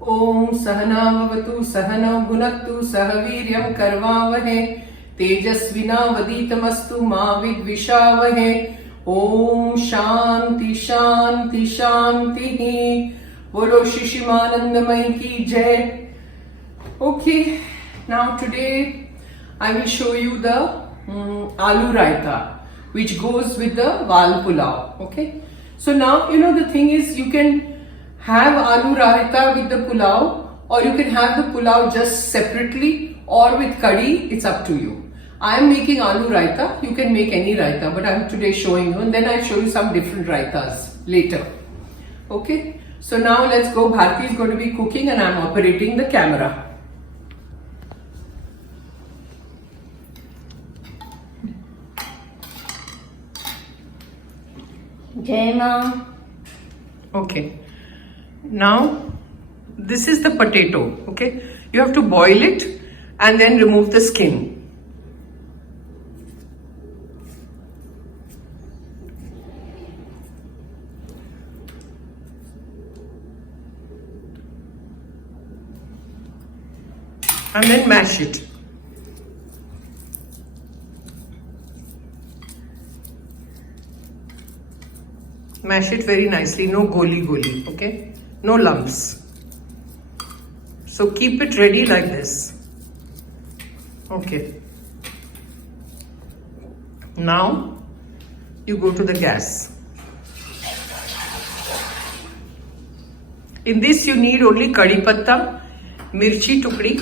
Om Sahana Bhavatu Sahana Bhunaktu Sahaviryam Karvavahe Tejasvina Vaditamastu Ma Vidvishavahe. Om Shanti Shanti Shanti. Bolo Shishimanandamai ki jai. Okay, now today I will show you the Aloo Raita, which goes with the Wal Pulao. Okay, so now you know the thing is you can have Aloo Raita with the pulao, or you can have the pulao just separately or with curry. It's up to you. I am making Aloo Raita. You can make any raita, but I am today showing you, and then I'll show you some different raitas later. Okay, so now let's go. Bharti is going to be cooking and I'm operating the camera. Jai Mom. Okay, now this is the potato. Okay, you have to boil it and then remove the skin. And then mash it. Mash it very nicely, no goli, okay? No lumps. So keep it ready like this. Okay. Now you go to the gas. In this you need only kadi patta, mirchi tukdi,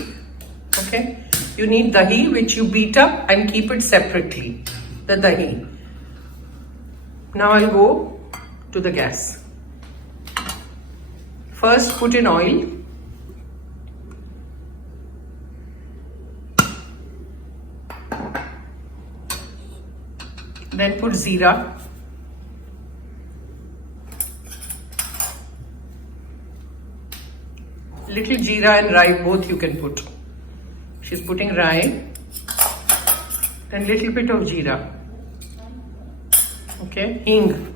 okay? You need dahi, which you beat up and keep it separately, the dahi. Now I'll go to the gas. First put in oil. Then put jeera. Little jeera and rye, both you can put. She's putting rye. Then little bit of jeera. Okay, hing.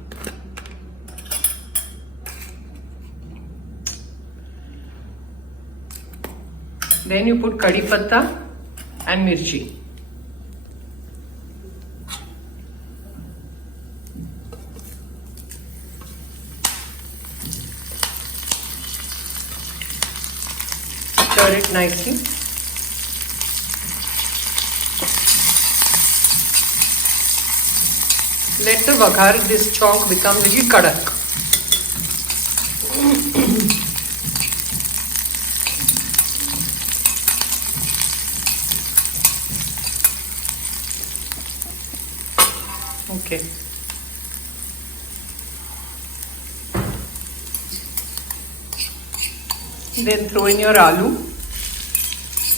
Then you put kadi patta and mirchi. Stir it nicely. Let the vaghar, this chalk, become really kadak. Okay. Then throw in your aloo,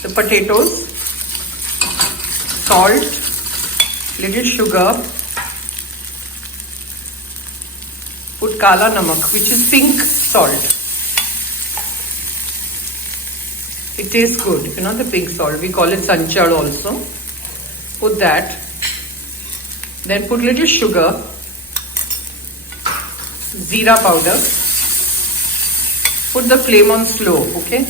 the potatoes, salt, little sugar, put kaalaa namak, which is pink salt. It tastes good, you know, the pink salt. We call it sanchad also. Put that. Then put little sugar, jeera powder. Put the flame on slow, okay?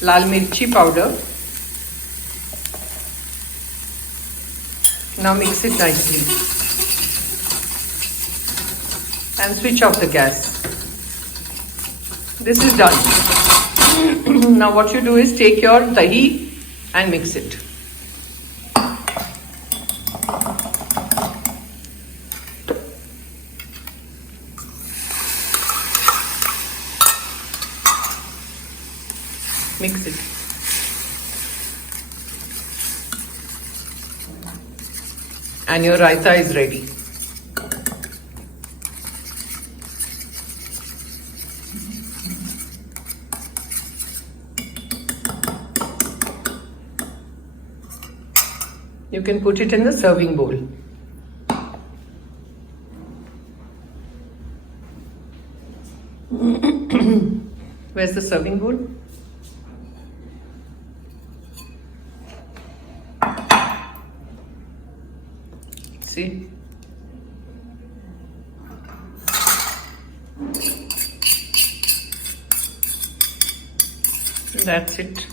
Lal mirchi powder. Now mix it nicely. And switch off the gas. This is done. Now what you do is take your dahi and mix it. Mix it. And your raita is ready. You can put it in the serving bowl. Where's the serving bowl? See? That's it.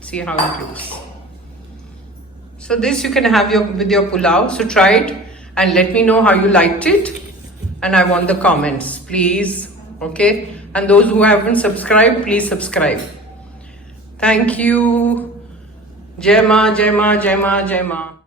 See how it looks. So this you can have with your pulao. So try it and let me know how you liked it. And I want the comments, please. Okay. And those who haven't subscribed, please subscribe. Thank you. Jai Ma, Jai Ma, Jai Ma, Jai Ma.